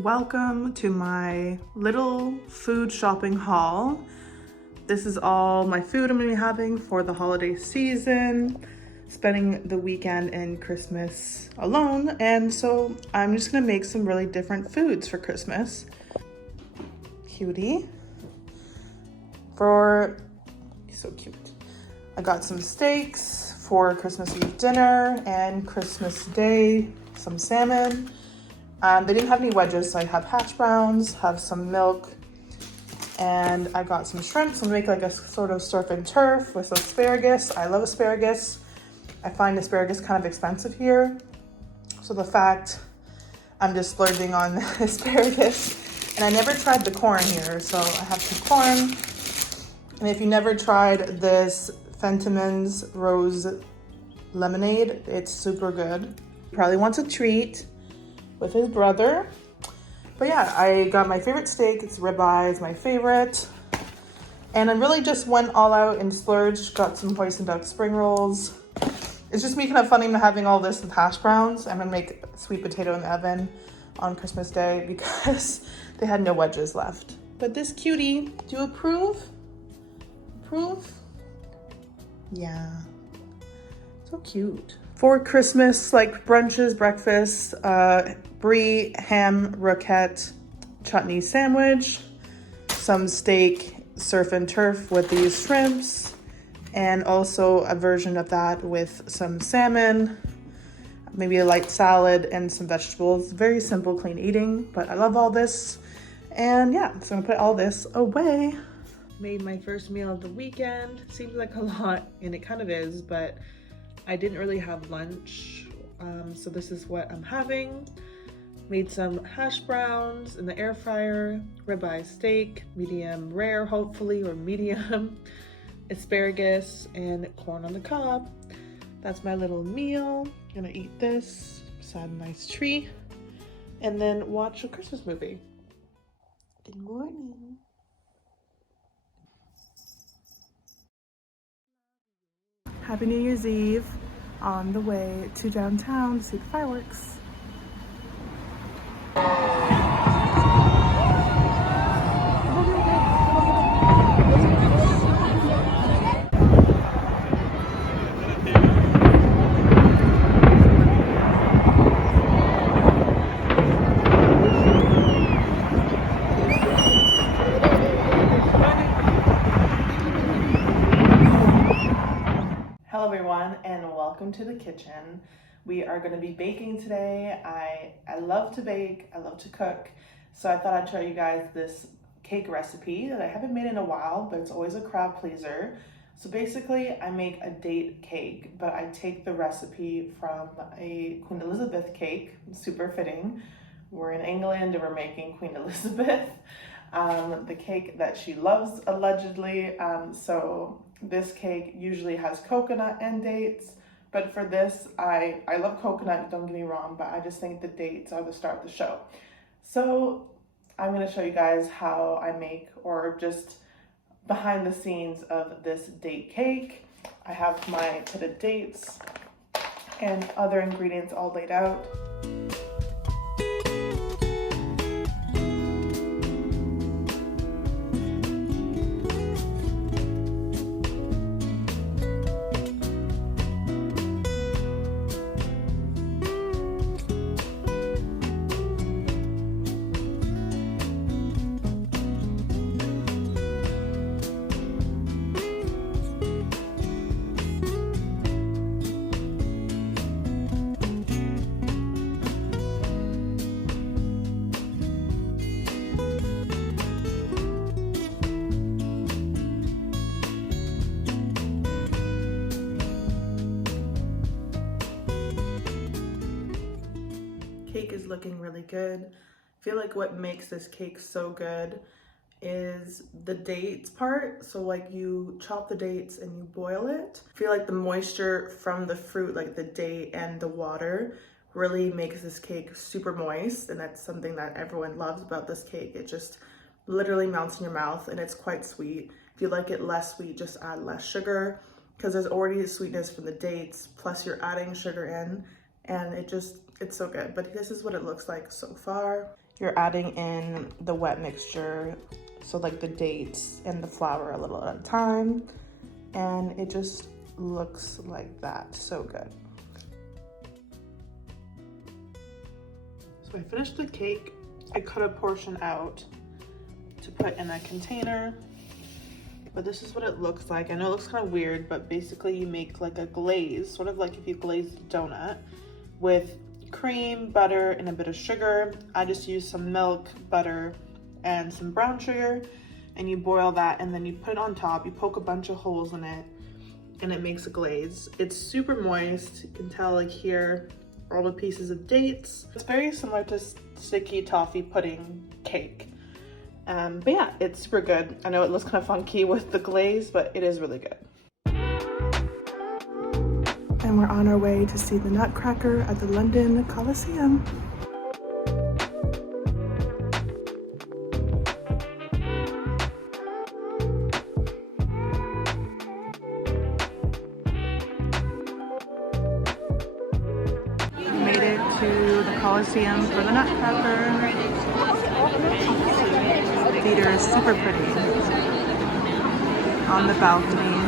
Welcome to my little food shopping haul. This is all my food I'm gonna be having for the holiday season, spending the weekend and Christmas alone. And so I'm just gonna make some really different foods for Christmas. Cutie. So cute. I got some steaks for Christmas Eve dinner and Christmas Day, some salmon. They didn't have any wedges, so I have hash browns, have some milk, and I got some shrimp. So I'm gonna make like a sort of surf and turf with asparagus. I love asparagus. I find asparagus kind of expensive here. So the fact I'm just splurging on asparagus. And I never tried the corn here, so I have some corn. And if you never tried this Fentiman's Rose Lemonade, it's super good. Probably wants a treat with his brother. But yeah, I got my favorite steak. It's ribeye, it's my favorite. And I really just went all out and splurged. Got some hoisin duck spring rolls. It's just me kind of funny having all this with hash browns. I'm gonna make sweet potato in the oven on Christmas Day because they had no wedges left. But this cutie, do you approve? Approve? Yeah, so cute. For Christmas, like brunches, breakfast, brie, ham, roquette, chutney sandwich, some steak, surf and turf with these shrimps, and also a version of that with some salmon, maybe a light salad and some vegetables. Very simple, clean eating, but I love all this. And yeah, so I'm gonna put all this away. Made my first meal of the weekend. Seems like a lot, and it kind of is, but I didn't really have lunch, so this is what I'm having. Made some hash browns in the air fryer, ribeye steak, medium rare hopefully, or medium, asparagus, and corn on the cob. That's my little meal. Gonna eat this beside a nice tree, and then watch a Christmas movie. Good morning. Happy New Year's Eve, on the way to downtown to see the fireworks. Hello everyone, and welcome to the kitchen. We are going to be baking today. I love to bake, I love to cook, so I thought I'd show you guys this cake recipe that I haven't made in a while, but it's always a crowd pleaser. So basically I make a date cake, but I take the recipe from a Queen Elizabeth cake, super fitting. We're in England and we're making Queen Elizabeth, the cake that she loves allegedly. So this cake usually has coconut and dates, but for this, I love coconut, don't get me wrong, but I just think the dates are the star of the show. So I'm gonna show you guys how I make, or just behind the scenes of this date cake. I have my pitted dates and other ingredients all laid out. Cake is looking really good. I feel like what makes this cake so good is the dates part. So like you chop the dates and you boil it. I feel like the moisture from the fruit, like the date and the water, really makes this cake super moist, and that's something that everyone loves about this cake. It just literally melts in your mouth, and it's quite sweet. If you like it less sweet, just add less sugar, because there's already the sweetness from the dates, plus you're adding sugar in, and it's so good. But this is what it looks like so far. you're adding in the wet mixture, so like the dates and the flour a little at a time, and it just looks like that. So good. So I finished the cake. I cut a portion out to put in a container, but this is what it looks like. I know it looks kind of weird, but basically you make like a glaze, sort of like if you glazed a donut, with cream, butter, and a bit of sugar. I just use some milk, butter, and some brown sugar, and you boil that, and then you put it on top. You poke a bunch of holes in it, and it makes a glaze. It's super moist. You can tell like here, all the pieces of dates. It's very similar to sticky toffee pudding cake. But yeah, it's super good. I know it looks kind of funky with the glaze, but it is really good. And we're on our way to see the Nutcracker at the London Coliseum. Made it to the Coliseum for the Nutcracker. The theater is super pretty. On the balcony.